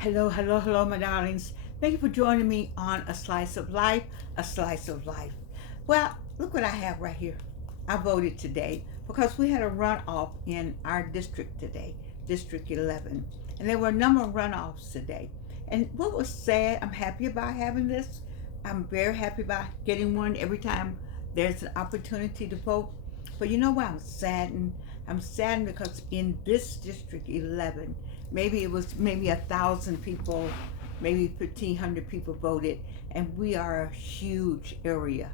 Hello, hello, hello, my darlings. Thank you for joining me on A Slice of Life, A Slice of Life. Well, look what I have right here. I voted today because we had a runoff in our district today, District 11. And there were a number of runoffs today. And what was sad, I'm happy about having this. I'm very happy about getting one every time there's an opportunity to vote. But you know why I'm saddened? I'm saddened because in this District 11, maybe it was maybe 1,000 people, maybe 1,500 people voted, and we are a huge area,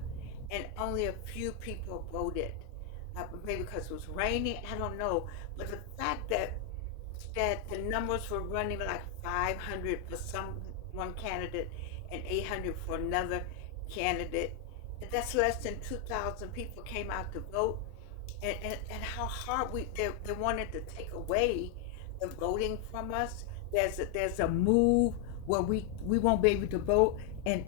and only a few people voted. Maybe because it was raining, I don't know. But the fact that the numbers were running like 500 for some one candidate and 800 for another candidate, and that's less than 2,000 people came out to vote, and how hard they wanted to take away the voting from us. There's a move where we won't be able to vote, and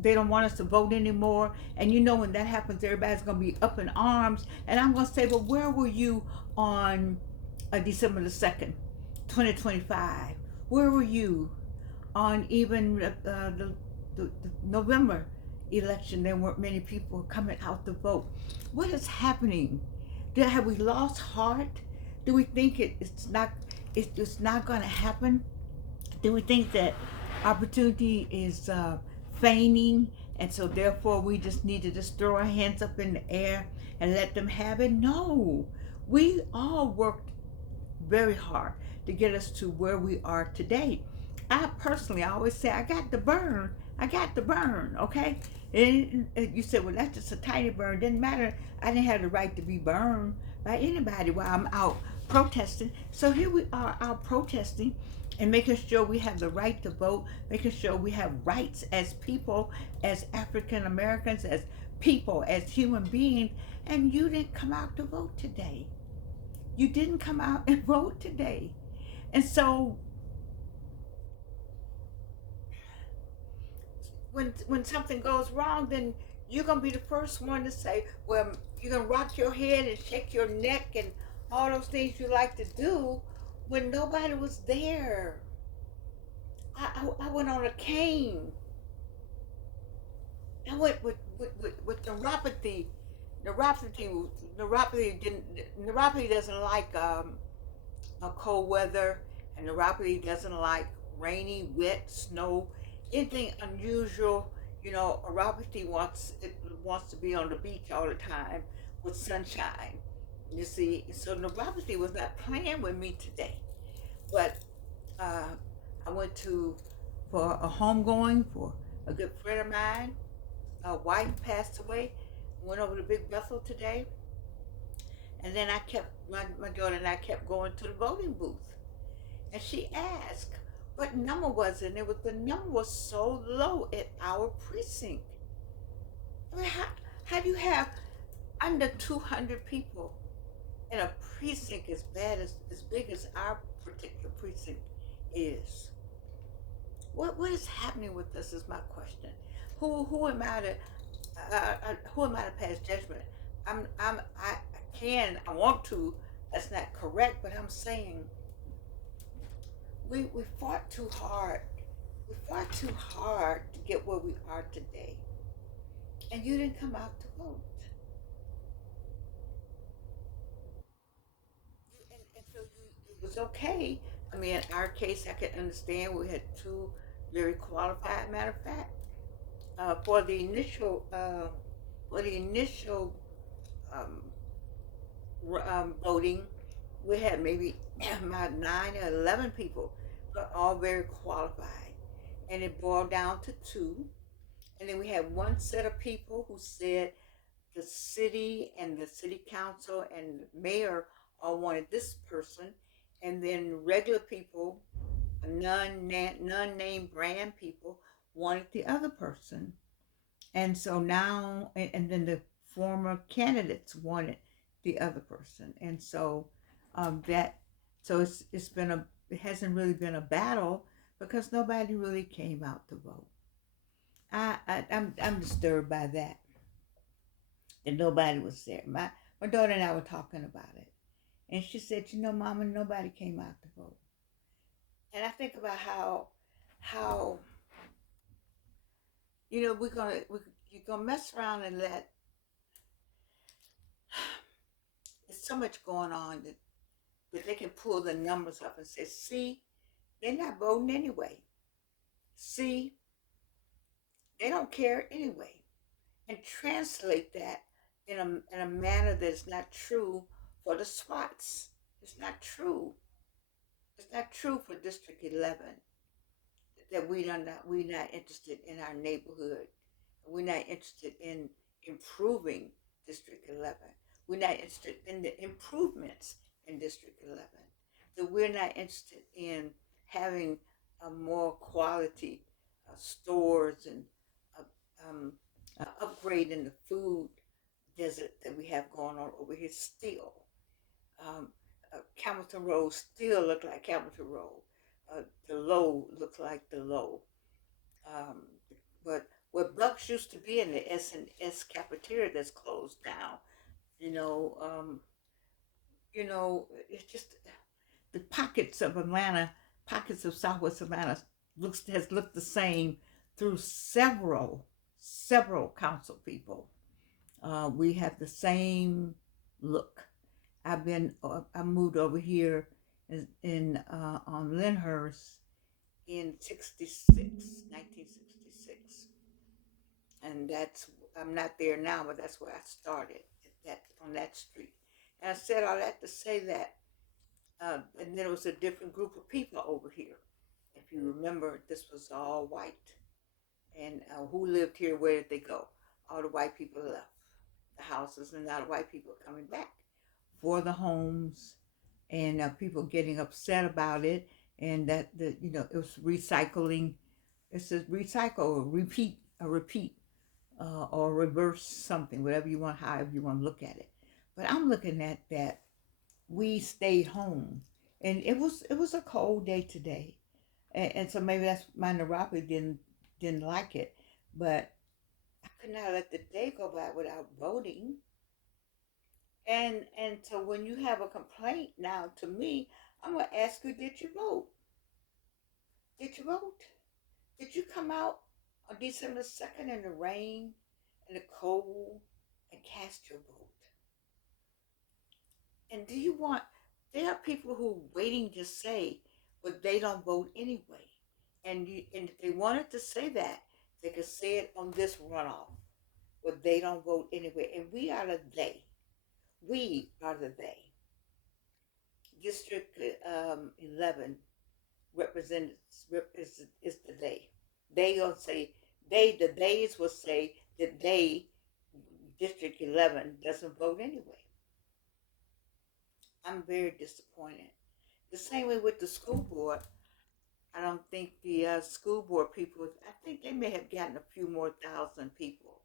they don't want us to vote anymore. And you know when that happens, everybody's gonna be up in arms. And I'm gonna say, but where were you on December the 2nd, 2025? Where were you on even the November election? There weren't many people coming out to vote. What is happening? Have we lost heart? Do we think it's not going to happen? Do we think that opportunity is feigning, and so therefore we just need to just throw our hands up in the air and let them have it? No, we all worked very hard to get us to where we are today. I always say, I got the burn. I got the burn, okay? And you said, well, that's just a tiny burn. Didn't matter. I didn't have the right to be burned by anybody while I'm out protesting. So here we are out protesting and making sure we have the right to vote, making sure we have rights as people, as African Americans, as people, as human beings. And you didn't come out to vote today. You didn't come out and vote today. And so when something goes wrong, then you're gonna be the first one to say, well, you're gonna rock your head and shake your neck and all those things you like to do when nobody was there. I went on a cane. I went with neuropathy. Neuropathy neuropathy doesn't like a cold weather, and neuropathy doesn't like rainy, wet, snow, anything unusual. You know, neuropathy wants to be on the beach all the time with sunshine. You see, so neuropathy was not playing with me today. But uh, I went to for a homegoing for a good friend of mine. A wife passed away. Went over to Big Bethel today, and then my daughter and I kept going to the voting booth. And she asked, what number was it? And the number was so low at our precinct. I mean, how do you have under 200 people in a precinct as big as our particular precinct is? What is happening with this is my question. Who am I to who am I to pass judgment? I want to. That's not correct, but I'm saying we fought too hard. We fought too hard to get where we are today. And you didn't come out to vote. And so it was okay. I mean, in our case, I could understand we had two very qualified, matter of fact, for the initial um, voting, we had maybe about 9 or 11 people, but all very qualified. And it boiled down to two. And then we had one set of people who said the city and the city council and the mayor all wanted this person, and then regular people, non-name brand people, wanted the other person. And so now, and then the former candidates wanted the other person, and so that so it's been a it hasn't really been a battle because nobody really came out to vote. I'm disturbed by that nobody was there. My daughter and I were talking about it, and she said, "You know, Mama, nobody came out to vote." And I think about how you know you're gonna mess around and let there's so much going on that they can pull the numbers up and say, see, they're not voting anyway. See, they don't care anyway. And translate that in a manner that's not true for the SWATs. It's not true. It's not true for District 11 that we're not interested in our neighborhood. We're not interested in improving District 11. We're not interested in the improvements in District 11. That we're not interested in having a more quality stores and uh, um, upgrading the food desert that we have going on over here still. Um, Hamilton Road still look like Hamilton Road. The low looks like the low. Um, but where Bucks used to be in the S&S cafeteria that's closed down, you know, um, it's just the pockets of Atlanta, pockets of Southwest Atlanta has looked the same through several council people. We have the same look. I moved over here on Lyndhurst in 1966. And I'm not there now, but that's where I started, on that street. And I said all that to say that, and then it was a different group of people over here. If you remember, this was all white. And who lived here? Where did they go? All the white people left the houses, and now the white people are coming back for the homes, and people getting upset about it, and that it was recycling. It's a recycle, a repeat, or reverse something, whatever you want, however you want to look at it. But I'm looking at that we stayed home, and it was a cold day today, and so maybe that's my neuropathy didn't like it, but I could not let the day go by without voting. And so when you have a complaint now to me, I'm gonna ask you, did you vote? Did you vote? Did you come out on December 2nd in the rain and the cold and cast your vote? And do you want, there are people who are waiting to say, but they don't vote anyway. And if they wanted to say that, they could say it on this runoff, but they don't vote anyway. And we are the they. We are the they. District 11 represents is the they. They will say the theys will say that District 11 doesn't vote anyway. I'm very disappointed. The same way with the school board. I don't think the school board people, I think they may have gotten a few more thousand people.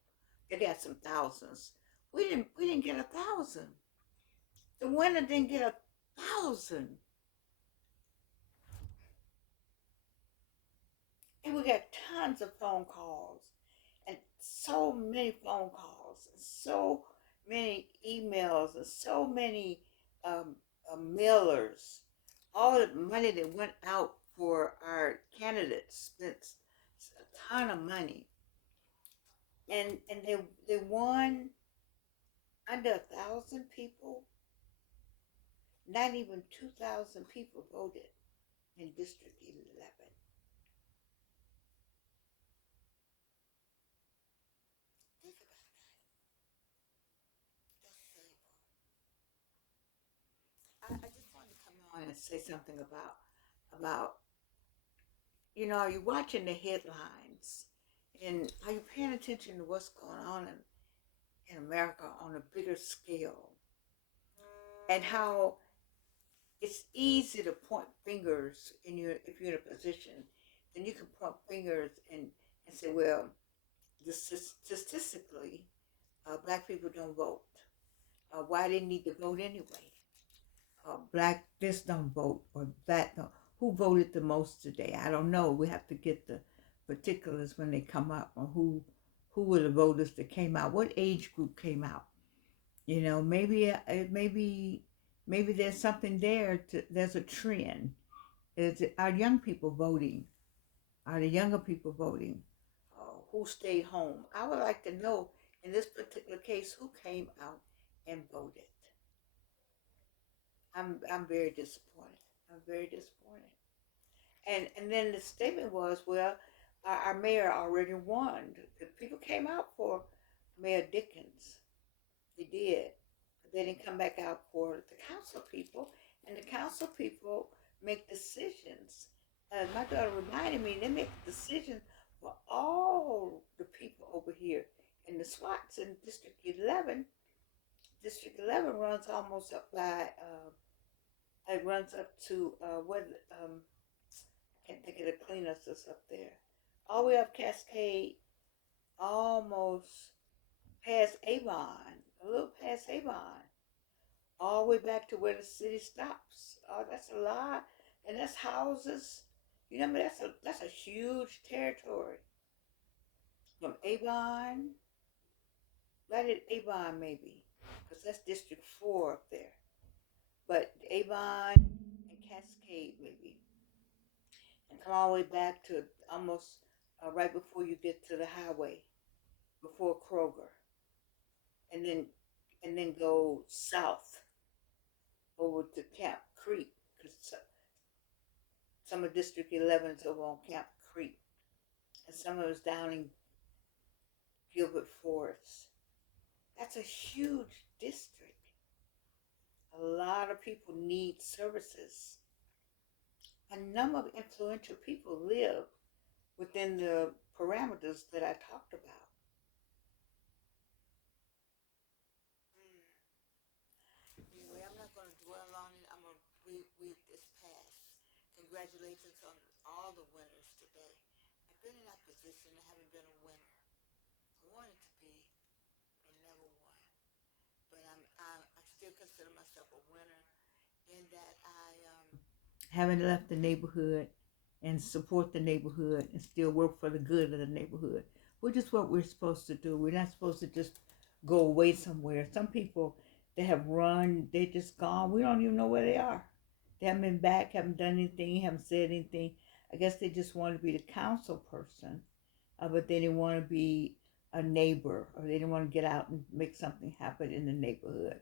They got some thousands. We didn't get 1,000. The winner didn't get 1,000. And we got tons of phone calls, and so many phone calls, and so many emails, and so many mailers. All the money that went out for our candidates spent a ton of money, and they won under 1,000 people. Not even 2,000 people voted in District 11. Think about that. That's I just wanted to come on and say something about are you watching the headlines, and are you paying attention to what's going on in America on a bigger scale, and how it's easy to point fingers if you're in a position, then you can point fingers and say, well, statistically, black people don't vote. Why they need to vote anyway? Black this don't vote or that don't. Who voted the most today? I don't know. We have to get the particulars when they come up on who were the voters that came out. What age group came out? Maybe there's something there. There's a trend, Is it our young people voting? Are the younger people voting? Who stayed home? I would like to know in this particular case who came out and voted. I'm very disappointed. I'm very disappointed. And then the statement was, well, our mayor already won. The people came out for Mayor Dickens. They did. But they didn't come back out for the council people. And the council people make decisions. My daughter reminded me, they make decisions for all the people over here in the SWATs in District 11. District 11 runs almost up by, it runs up to, where, I can't think of the cleaners that's up there. All the way up Cascade, almost past Avon, a little past Avon, all the way back to where the city stops. Oh, that's a lot, and that's houses. You know, that's a huge territory from Avon, right at Avon maybe, because that's District 4 up there. But Avon and Cascade maybe, and come all the way back to almost right before you get to the highway, before Kroger, and then go south over to Camp Creek, because some of District 11 is over on Camp Creek, and some of it's down in Gilbert Forest. That's a huge district. A lot of people need services. A number of influential people live within the parameters that I talked about. Anyway, I'm not going to dwell on it. I'm going to read this past. Congratulations on all the winners today. I've been in that position. I haven't been a winner. I wanted to be, but never won. But I still consider myself a winner in that I haven't left the neighborhood and support the neighborhood and still work for the good of the neighborhood, which is what we're supposed to do. We're not supposed to just go away somewhere. Some people, they have run, they just gone. We don't even know where they are. They haven't been back, haven't done anything, haven't said anything. I guess they just want to be the council person, but they didn't want to be a neighbor, or they didn't want to get out and make something happen in the neighborhood.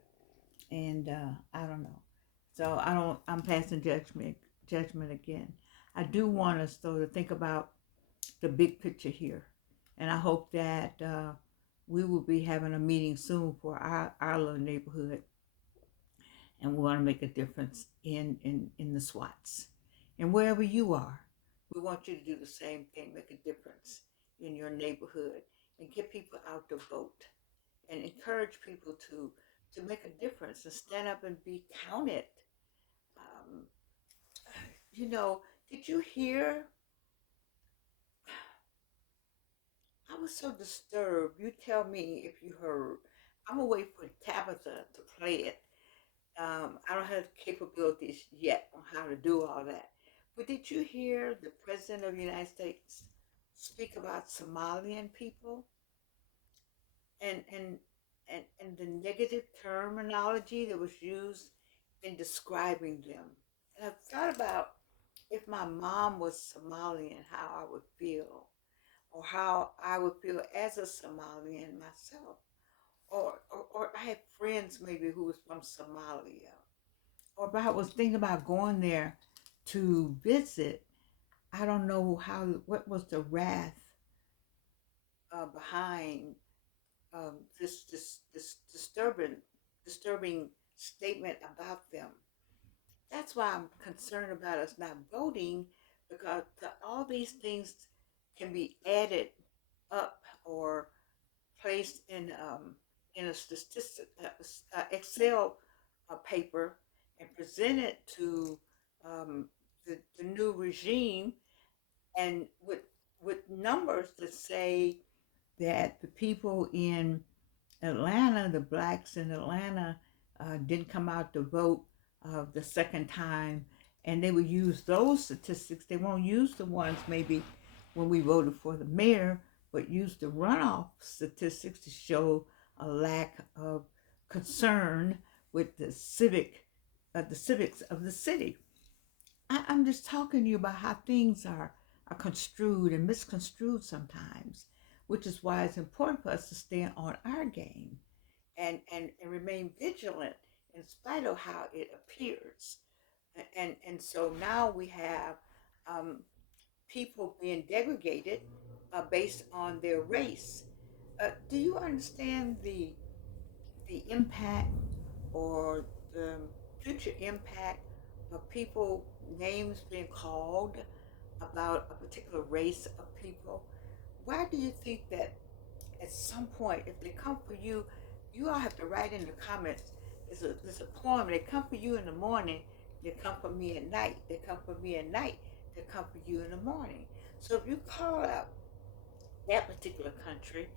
And I don't know. So I'm passing judgment again. I do want us though to think about the big picture here, and I hope that we will be having a meeting soon for our little neighborhood, and we want to make a difference in the SWATs, and wherever you are, we want you to do the same thing, make a difference in your neighborhood, and get people out to vote, and encourage people to make a difference and stand up and be counted. Um, you know, did you hear? I was so disturbed. You tell me if you heard. I'm gonna wait for Tabitha to play it. I don't have the capabilities yet on how to do all that. But did you hear the President of the United States speak about Somalian people and and and the negative terminology that was used in describing them? And I thought about if my mom was Somalian, how I would feel, or how I would feel as a Somalian myself. Or I had friends maybe who was from Somalia. Or if I was thinking about going there to visit, I don't know what was the wrath behind this disturbing statement about them. That's why I'm concerned about us not voting, because all these things can be added up or placed in a statistic Excel paper and presented to the new regime, and with numbers that say that the people in Atlanta, the blacks in Atlanta, didn't come out to vote the second time, and they would use those statistics. They won't use the ones maybe when we voted for the mayor, but use the runoff statistics to show a lack of concern with the civics of the city. I'm just talking to you about how things are construed and misconstrued sometimes, which is why it's important for us to stay on our game and remain vigilant in spite of how it appears. And so now we have um, people being degraded based on their race. Do you understand the impact or the future impact of people names being called about a particular race of people? Why do you think that at some point, if they come for you, you all have to write in the comments. There's a poem. They come for you in the morning. They come for me at night. They come for me at night. They come for you in the morning. So if you call out that particular country,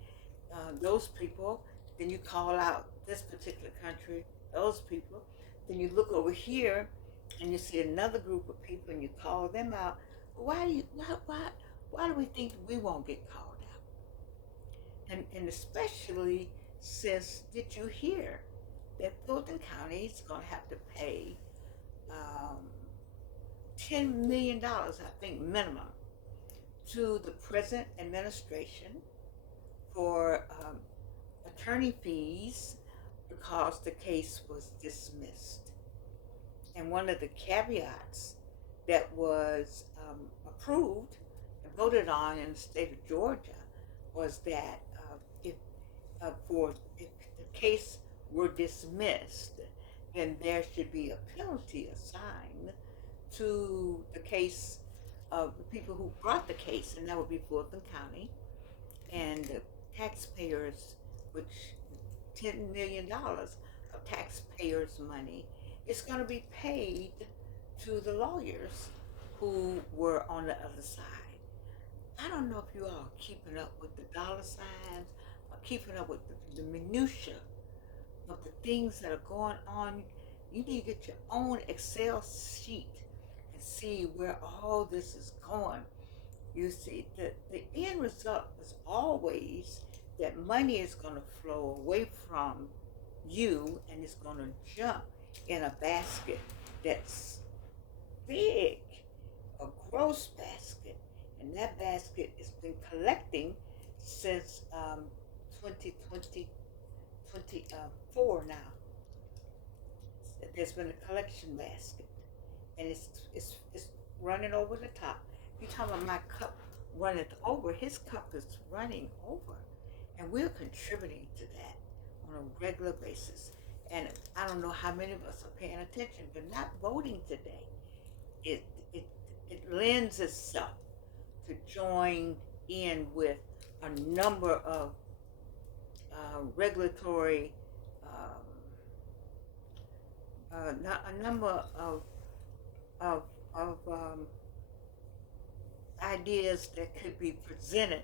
those people, then you call out this particular country, those people, then you look over here and you see another group of people and you call them out. Why do we think we won't get called out? And especially since, did you hear that Fulton County is going to have to pay um, $10 million, I think, minimum, to the present administration for attorney fees because the case was dismissed. And one of the caveats that was approved and voted on in the state of Georgia was that if the case were dismissed, then there should be a penalty assigned to the case of the people who brought the case, and that would be Fulton County, and the taxpayers, which $10 million of taxpayers' money is going to be paid to the lawyers who were on the other side. I don't know if you all are keeping up with the dollar signs or keeping up with the minutia of the things that are going on. You need to get your own Excel sheet and see where all this is going. You see, the end result is always that money is going to flow away from you and it's going to jump in a basket that's big, a gross basket. And that basket has been collecting since 2020, 24 now. There's been a collection basket, and it's running over the top. You talking about my cup running over? His cup is running over, and we're contributing to that on a regular basis. And I don't know how many of us are paying attention, but not voting today. It it it lends itself to join in with a number of regulatory, um, not a number of, ideas that could be presented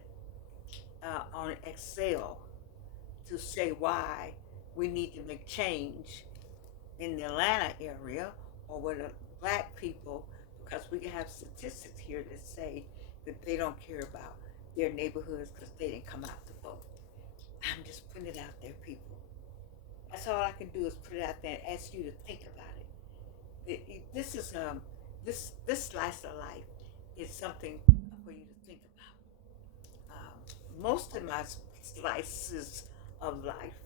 on Excel to say why we need to make change in the Atlanta area or with the black people, because we can have statistics here that say that they don't care about their neighborhoods because they didn't come out to vote. I'm just putting it out there, people. That's all I can do is put it out there and ask you to think about this is this slice of life is something for you to think about. Most of my slices of life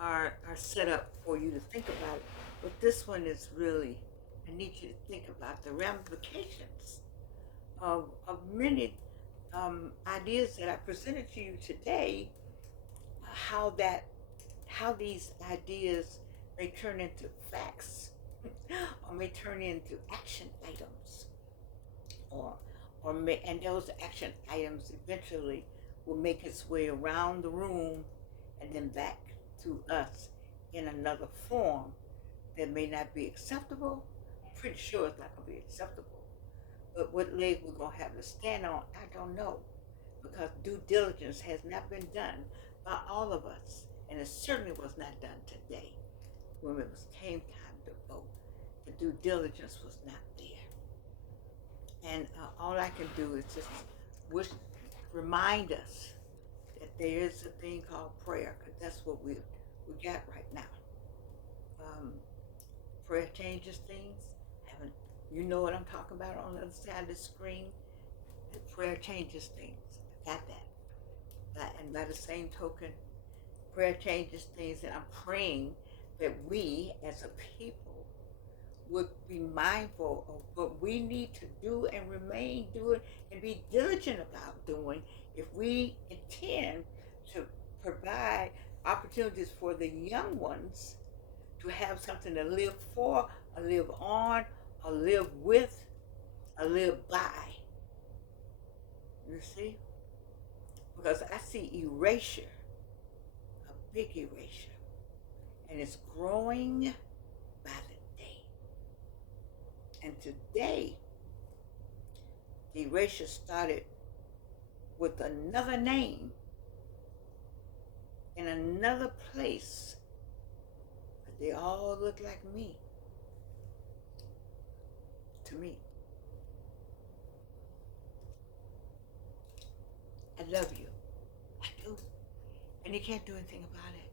are set up for you to think about it, but this one is really, I need you to think about the ramifications of many ideas that I presented to you today, how that how these ideas may turn into facts or may turn into action items, or and those action items eventually will make its way around the room and then back to us in another form that may not be acceptable. I'm pretty sure it's not going to be acceptable. But what leg we're going to have to stand on, I don't know, because due diligence has not been done by all of us, and it certainly was not done today when it came time to vote. The due diligence was not there. And all I can do is just remind us that there is a thing called prayer, because that's what we got right now. Prayer changes things. Having You know what I'm talking about on the other side of the screen? That prayer changes things. Got that. And by the same token, prayer changes things, and I'm praying that we as a people would be mindful of what we need to do and remain doing and be diligent about doing if we intend to provide opportunities for the young ones to have something to live for, or live on, or live with, or live by. You see? Because I see erasure, a big erasure, and it's growing by the day. And today, the erasure started with another name in another place, but they all look like me to me. I love you. I do. And you can't do anything about it.